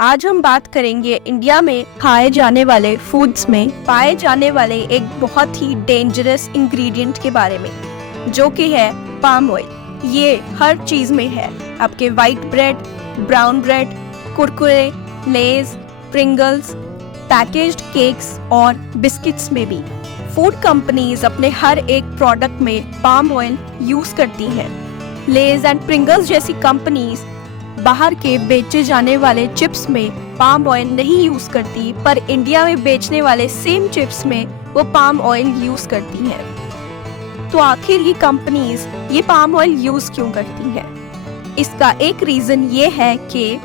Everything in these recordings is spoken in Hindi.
आज हम बात करेंगे इंडिया में खाए जाने वाले फूड्स में पाए जाने वाले एक बहुत ही डेंजरस इंग्रेडिएंट के बारे में, जो कि है पाम ऑयल। ये हर चीज में है, आपके white bread, brown bread, Kurkure, Lay's, Pringles, packaged cakes और बिस्किट्स में भी। फूड कंपनीज अपने हर एक प्रोडक्ट में पाम ऑयल यूज करती हैं। लेज एंड प्रिंगल्स जैसी कंपनीज बाहर के बेचे जाने वाले चिप्स में पाम ऑयल नहीं यूज करती, पर इंडिया में बेचने वाले सेम चिप्स में वो पाम ऑयल यूज करती हैं। तो आखिर ये कंपनीज ये पाम ऑयल यूज क्यों करती हैं? इसका एक रीजन ये है कि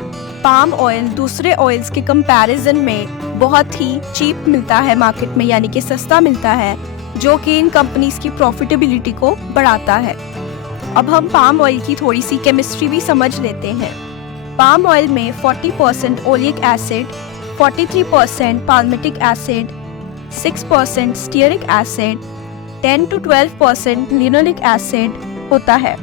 पाम ऑयल दूसरे ऑयल्स के कंपैरिजन में बहुत ही चीप मिलता है मार्केट में, यानी कि सस्ता मिलता है, जो कि इन कंपनीज की प्रॉफिटेबिलिटी को बढ़ाता है। अब हम पाम ऑयल की थोड़ी सी केमिस्ट्री भी समझ लेते हैं। पाम ऑयल में 40% oleic acid, 43% palmitic acid, 6% stearic acid, 10 to 12% linoleic acid होता है।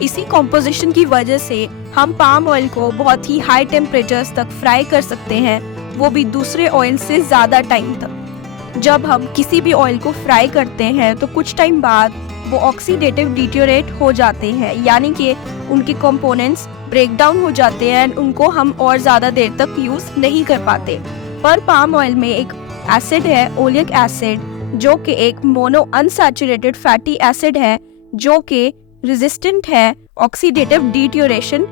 इसी कॉम्पोजिशन की वजह से हम पाम ऑयल को बहुत ही हाई टेम्परेचर्स तक फ्राई कर सकते हैं, वो भी दूसरे ऑयल से ज़्यादा टाइम तक। जब हम किसी भी ऑयल को फ्राई करते हैं तो कुछ टाइम बाद वो ऑक्सीडेटिव डिटेरियोरेट हो जाते हैं, यानी कि उनके कंपोनेंट्स ब्रेक डाउन हो जाते हैं, उनको हम और ज़्यादा देर तक यूज़ नहीं कर पाते। पर पाम ऑयल में एक एसिड है, ओलिक एसिड, जो कि एक मोनो अनसैचुरेटेड फैटी एसिड है, जो कि रेजिस्टेंट है ऑक्सीडेटिव डिटेरियोरेशन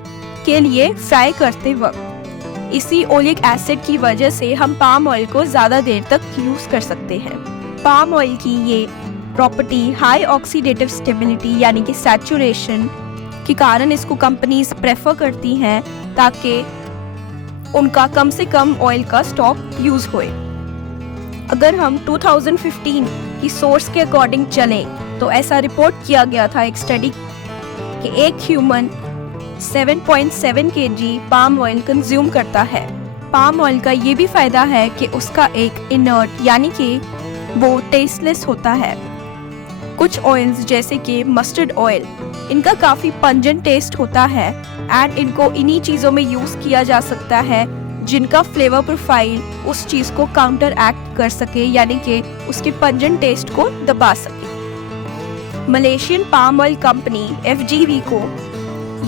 के लिए फ्राई करते वक्त। इसी ओलिक एसिड की वजह से हम पाम ऑयल को ज़्यादा देर तक यूज़ कर सकते हैं। पाम ऑयल की ये प्रॉपर्टी हाई ऑक्सीडेटिव स्टेबिलिटी यानी कि सैचुरेशन के कारण इसको कंपनीज प्रेफर करती हैं, ताकि उनका कम से कम ऑयल का स्टॉक यूज होए। अगर हम 2015 की सोर्स के अकॉर्डिंग चलें तो ऐसा रिपोर्ट किया गया था एक स्टडी कि एक human 7.7 kg palm oil consume करता है। पाम ऑयल का ये भी फायदा है कि उसका एक इनर्ट यानी कि वो टेस्टलेस होता है। कुछ ऑयल्स जैसे कि मस्टर्ड ऑयल, इनका काफ़ी पंजेंट टेस्ट होता है एंड इनको इन्हीं चीज़ों में यूज़ किया जा सकता है जिनका फ्लेवर प्रोफाइल उस चीज़ को काउंटर एक्ट कर सके, यानी कि उसके पंजेंट टेस्ट को दबा सके। Malaysian palm oil company FGV को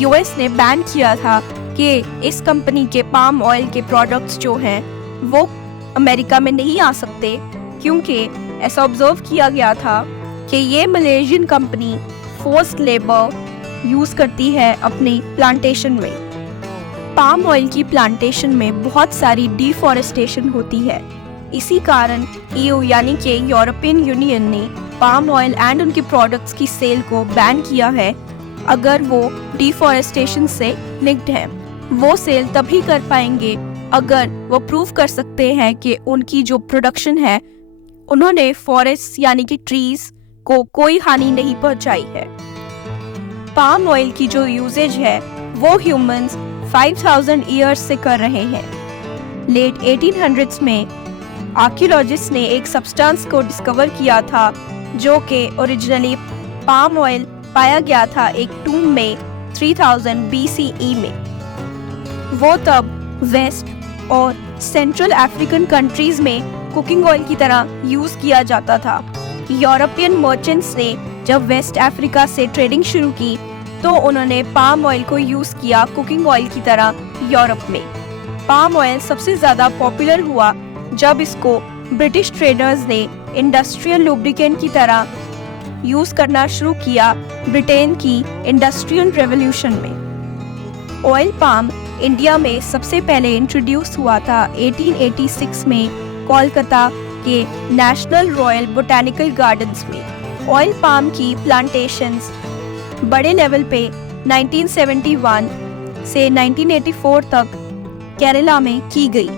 US ने बैन किया था कि इस कंपनी के पाम ऑयल के प्रोडक्ट्स जो हैं वो अमेरिका में नहीं आ सकते, क्योंकि ऐसा ऑब्जर्व किया गया था कि ये Malaysian company forced labour use करती है अपनी प्लांटेशन में। पाम ऑयल की प्लांटेशन में बहुत सारी डिफॉरेस्टेशन होती है। इसी कारण EU यानी कि यूरोपियन यूनियन ने पाम ऑयल एंड उनके प्रोडक्ट्स की सेल को बैन किया है अगर वो डिफॉरेस्टेशन से लिंक्ड है। वो सेल तभी कर पाएंगे अगर वो प्रूव कर सकते हैं कि उनकी जो प्रोडक्शन है उन्होंने फॉरेस्ट यानी कि ट्रीज को कोई हानि नहीं पहुंचाई है। पाम ऑयल की जो यूजेज है वो ह्यूमंस 5000 ईयर्स से कर रहे हैं। लेट 1800s में आर्कियोलॉजिस्ट ने एक सब्सटेंस को डिस्कवर किया था, जो कि ओरिजिनली पाम ऑयल पाया गया था एक टूम में 3000 BCE में। वो तब वेस्ट और सेंट्रल अफ्रीकन कंट्रीज में कुकिंग ऑयल की तरह यूज किया जाता था। यूरोपियन मर्चेंट्स ने जब वेस्ट अफ्रीका से ट्रेडिंग शुरू की तो उन्होंने पाम ऑयल को यूज किया कुकिंग ऑयल की तरह यूरोप में। पाम ऑयल सबसे ज़्यादा पॉपुलर हुआ जब इसको ब्रिटिश ट्रेडर्स ने इंडस्ट्रियल लुब्रिकेंट की तरह यूज करना शुरू किया ब्रिटेन की इंडस्ट्रियल रेवोल्यूशन में। ऑयल पाम इंडिया में सबसे पहले इंट्रोड्यूस हुआ था 1886 में कोलकाता के नेशनल रॉयल बोटैनिकल गार्डन्स में। ऑयल पाम की प्लांटेशंस बड़े लेवल पे 1971 से 1984 तक केरला में की गई।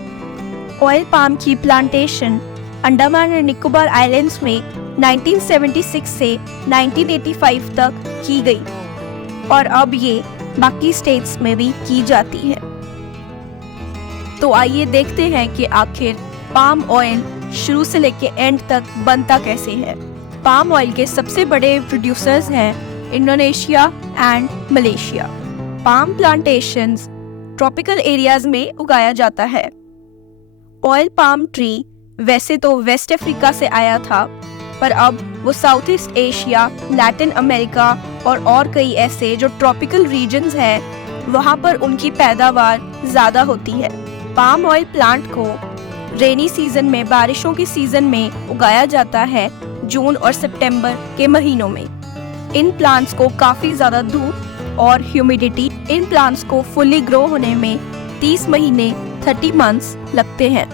ऑयल पाम की प्लांटेशन अंडमान और निकोबार आइलैंड्स में 1976 से 1985 तक की गई और अब ये बाकी स्टेट्स में भी की जाती है। तो आइए देखते हैं कि आखिर पाम ऑयल शुरू से लेके एंड तक बनता कैसे है। पाम ऑयल के सबसे बड़े प्रोड्यूसर्स हैं Indonesia and Malaysia. Palm plantations tropical areas में उगाया जाता है। ऑयल पाम ट्री वैसे तो वेस्ट अफ्रीका से आया था, पर अब वो south east Asia, Latin America और कई ऐसे जो ट्रॉपिकल रीजन्स हैं वहाँ पर उनकी पैदावार ज़्यादा होती है। पाम ऑयल प्लांट को रेनी सीजन में, बारिशों के सीजन में उगाया जाता है, जून और सितंबर के महीनों में। इन प्लांट्स को काफ़ी ज़्यादा धूप और ह्यूमिडिटी, इन प्लांट्स को फुली ग्रो होने में 30 महीने 30 मंथ्स लगते हैं,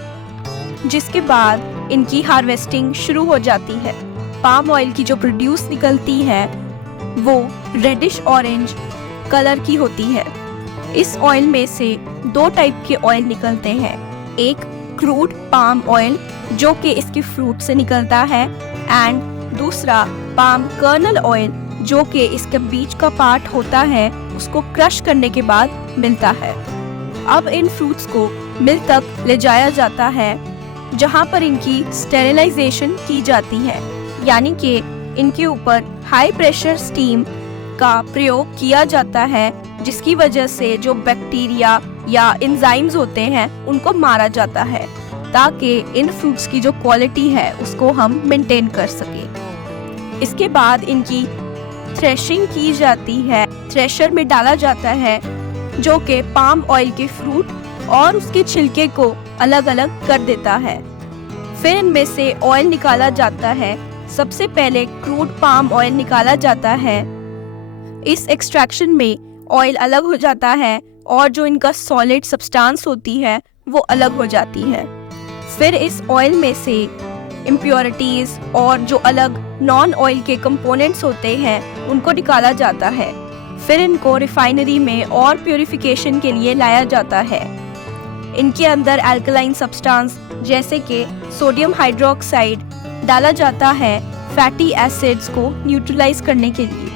जिसके बाद इनकी हार्वेस्टिंग शुरू हो जाती है। पाम ऑयल की जो प्रोड्यूस निकलती है वो रेडिश ऑरेंज कलर की होती है। इस ऑयल में से 2 टाइप के ऑयल निकलते हैं, एक क्रूड पाम ऑयल जो कि इसके फ्रूट से निकलता है, एंड दूसरा पाम कर्नल ऑयल जो कि इसके बीज का पार्ट होता है, उसको क्रश करने के बाद मिलता है। अब इन फ्रूट्स को मिल तक ले जाया जाता है जहाँ पर इनकी स्टेरिलाइजेशन की जाती है, यानी कि इनके ऊपर हाई प्रेशर स्टीम का प्रयोग किया जाता है, जिसकी वजह से जो बैक्टीरिया या एंजाइम्स होते हैं उनको मारा जाता है, ताकि इन फ्रूट्स की जो क्वालिटी है उसको हम मेंटेन कर सके। इसके बाद इनकी थ्रेशिंग की जाती है, थ्रेशर में डाला जाता है जो कि पाम ऑयल के फ्रूट और उसके छिलके को अलग अलग कर देता है। फिर इनमें से ऑयल निकाला जाता है। सबसे पहले क्रूड पाम ऑयल निकाला जाता है। इस एक्सट्रैक्शन में ऑयल अलग हो जाता है और जो इनका सॉलिड सब्सटेंस होती है वो अलग हो जाती है। फिर इस ऑयल में से इम्प्योरिटीज और जो अलग नॉन ऑयल के कंपोनेंट्स होते हैं उनको निकाला जाता है। फिर इनको रिफाइनरी में और प्यूरिफिकेशन के लिए लाया जाता है। इनके अंदर अल्कलाइन सब्सटेंस जैसे कि सोडियम हाइड्रोक्साइड डाला जाता है फैटी एसिड्स को न्यूट्रलाइज करने के लिए।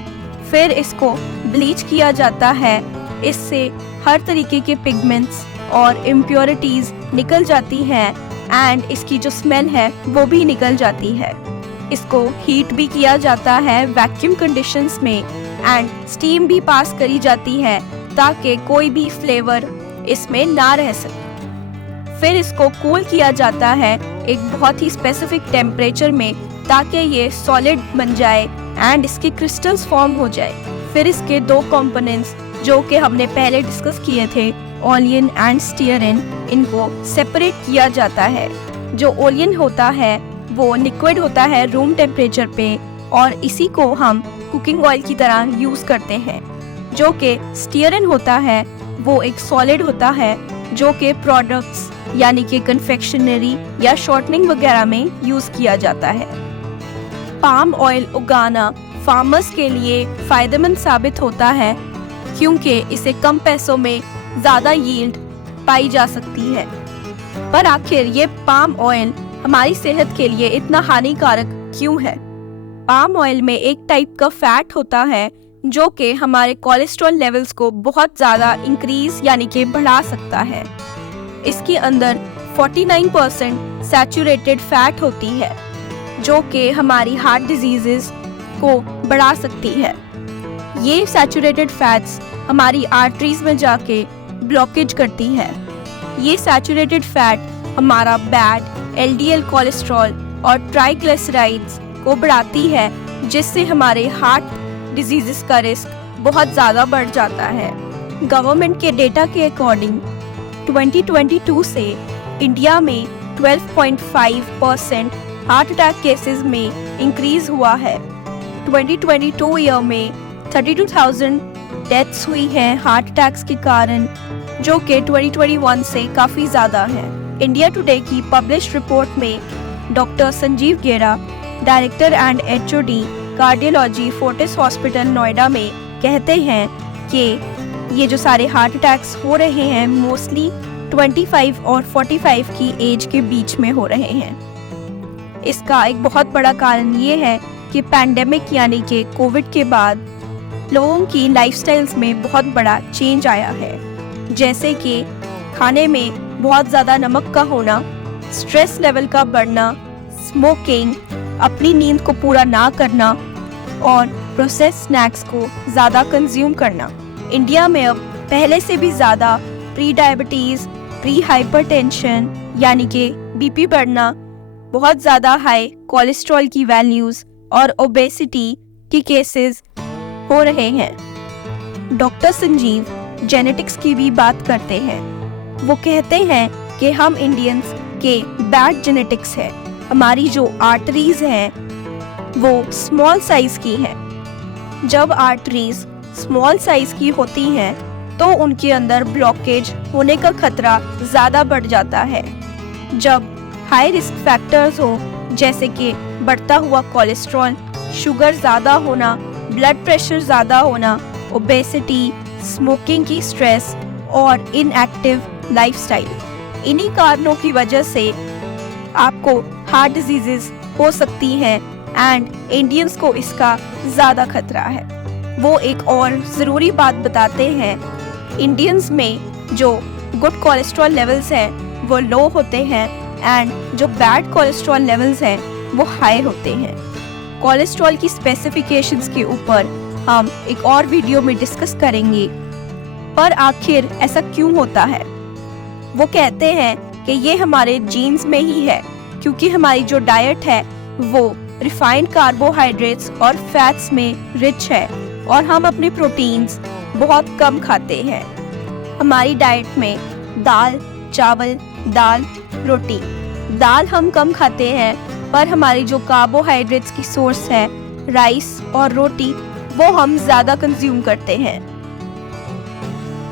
फिर इसको ब्लीच किया जाता है, इससे हर तरीके के पिगमेंट्स और इम्प्योरिटीज निकल जाती हैं एंड इसकी जो स्मेल है वो भी निकल जाती है। इसको हीट भी किया जाता है वैक्यूम कंडीशंस में एंड स्टीम भी पास करी जाती है ताकि कोई भी फ्लेवर इसमें ना रह सके। फिर इसको कूल किया जाता है एक बहुत ही स्पेसिफिक टेम्परेचर में ताकि ये सॉलिड बन जाए एंड इसके क्रिस्टल्स फॉर्म हो जाए। फिर इसके 2 कंपोनेंट्स जो कि हमने पहले डिस्कस किए थे, ओलियन एंड स्टीयरिन, इनको सेपरेट किया जाता है। जो ओलियन होता है वो लिक्विड होता है रूम टेम्परेचर पे और इसी को हम कुकिंग ऑयल की तरह यूज़ करते हैं। जो कि स्टीयरिन होता है वो एक सॉलिड होता है जो कि प्रोडक्ट्स यानी कि कन्फेक्शनरी या शॉर्टनिंग वगैरह में यूज़ किया जाता है। पाम ऑयल उगाना फार्मर्स के लिए फ़ायदेमंद साबित होता है क्योंकि इसे कम पैसों में ज़्यादा यील्ड पाई जा सकती है। पर आखिर ये पाम ऑयल हमारी सेहत के लिए इतना हानिकारक क्यों है? पाम ऑयल में एक टाइप का फैट होता है जो कि हमारे कोलेस्ट्रॉल लेवल्स को बहुत ज़्यादा इंक्रीज यानी कि बढ़ा सकता है। इसके अंदर 49% सैचुरेटेड फैट होती है जो कि हमारी हार्ट डिजीजेस को बढ़ा सकती है। ये सैचुरेटेड फैट्स हमारी आर्टरीज में जाके ब्लॉकेज करती है। ये सैचुरेटेड फैट हमारा बैड एलडीएल कोलेस्ट्रॉल और ट्राइग्लिसराइड्स को बढ़ाती है, जिससे हमारे हार्ट डिजीजेस का रिस्क बहुत ज़्यादा बढ़ जाता है। गवर्नमेंट के डेटा के अकॉर्डिंग 2022 से इंडिया में 12.5% हार्ट अटैक केसेस में इंक्रीज हुआ है। 2022 ईयर में 32,000 डेथ्स हुई हैं हार्ट अटैक्स के कारण, जो कि 2021 से काफ़ी ज़्यादा है। इंडिया टुडे की पब्लिश रिपोर्ट में डॉक्टर संजीव गेरा, director and HOD cardiology Fortis hospital Noida में कहते हैं कि ये जो सारे हार्ट अटैक्स हो रहे हैं मोस्टली 25 और 45 की एज के बीच में हो रहे हैं। इसका एक बहुत बड़ा कारण ये है कि पैंडेमिक यानी कि कोविड के बाद लोगों की लाइफस्टाइल्स में बहुत बड़ा चेंज आया है, जैसे कि खाने में बहुत ज़्यादा नमक का होना, स्ट्रेस लेवल का बढ़ना, स्मोकिंग, अपनी नींद को पूरा ना करना और प्रोसेस स्नैक्स को ज़्यादा कंज्यूम करना। इंडिया में अब पहले से भी ज़्यादा प्री डायबिटीज़, प्री हाइपरटेंशन यानी कि बीपी बढ़ना, बहुत ज़्यादा हाई कोलेस्ट्रॉल की वैल्यूज़ और ओबेसिटी की केसेस हो रहे हैं। डॉक्टर संजीव जेनेटिक्स की भी बात करते हैं। वो कहते हैं कि हम इंडियंस के बैड जेनेटिक्स है। हमारी जो आर्टरीज हैं वो स्मॉल साइज की हैं। जब आर्टरीज स्मॉल साइज की होती हैं तो उनके अंदर ब्लॉकेज होने का खतरा ज़्यादा बढ़ जाता है। जब हाई रिस्क फैक्टर्स हो जैसे कि बढ़ता हुआ कोलेस्ट्रॉल, शुगर ज़्यादा होना, ब्लड प्रेशर ज़्यादा होना, ओबेसिटी, स्मोकिंग की स्ट्रेस और इनएक्टिव लाइफस्टाइल, इन्हीं कारणों की वजह से आपको हार्ट डिजीजेस हो सकती हैं एंड इंडियंस को इसका ज़्यादा खतरा है। वो एक और ज़रूरी बात बताते हैं, इंडियंस में जो गुड कोलेस्ट्रॉल लेवल्स हैं वो लो होते हैं एंड जो बैड कोलेस्ट्रॉल लेवल्स हैं वो हाई होते हैं। कोलेस्ट्रॉल की स्पेसिफिकेशंस के ऊपर हम एक और वीडियो में डिस्कस करेंगे, पर आखिर ऐसा क्यों होता है। वो कहते हैं कि ये हमारे जीन्स में ही है, क्योंकि हमारी जो डाइट है वो रिफाइंड कार्बोहाइड्रेट्स और फैट्स में रिच है और हम अपने प्रोटीन्स बहुत कम खाते हैं। हमारी डाइट में दाल, चावल, दाल, रोटी, दाल हम कम खाते हैं, पर हमारी जो कार्बोहाइड्रेट्स की सोर्स है राइस और रोटी वो हम ज़्यादा कंज्यूम करते हैं।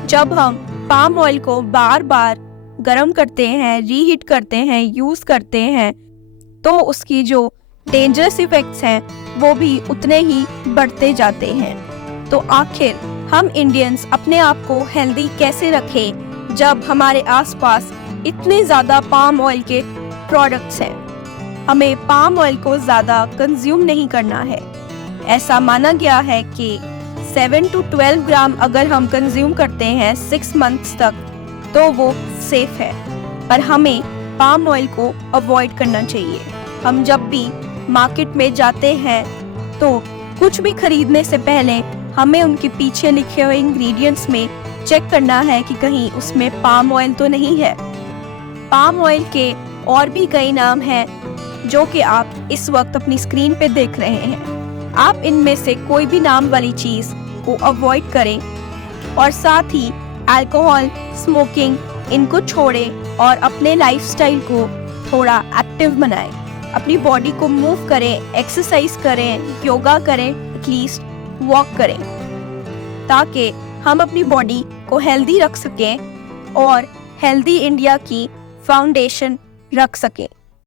जब हम पाम ऑयल को बार बार गर्म करते हैं, रीहीट करते हैं, यूज़ करते हैं, तो उसकी जो डेंजरस इफ़ेक्ट्स हैं वो भी उतने ही बढ़ते जाते हैं। तो आखिर हम इंडियंस अपने आप को हेल्दी कैसे रखें जब हमारे आसपास इतने ज़्यादा पाम ऑयल के प्रोडक्ट्स हैं। हमें पाम ऑयल को ज़्यादा कंज्यूम नहीं करना है। ऐसा माना गया है कि 7 to 12 ग्राम अगर हम कंज्यूम करते हैं 6 मंथ्स तक तो वो सेफ है, पर हमें पाम ऑयल को अवॉइड करना चाहिए। हम जब भी मार्केट में जाते हैं तो कुछ भी खरीदने से पहले हमें उनके पीछे लिखे हुए इंग्रेडिएंट्स में चेक करना है कि कहीं उसमें पाम ऑयल तो नहीं है। पाम ऑयल के और भी कई नाम हैं जो कि आप इस वक्त अपनी स्क्रीन पे देख रहे हैं। आप इनमें से कोई भी नाम वाली चीज़ को अवॉइड करें और साथ ही अल्कोहल, स्मोकिंग इनको छोड़ें और अपने लाइफस्टाइल को थोड़ा एक्टिव बनाएं। अपनी बॉडी को मूव करें, एक्सरसाइज करें, योगा करें, एटलीस्ट वॉक करें, ताकि हम अपनी बॉडी को हेल्दी रख सकें और हेल्दी इंडिया की फाउंडेशन रख सकें।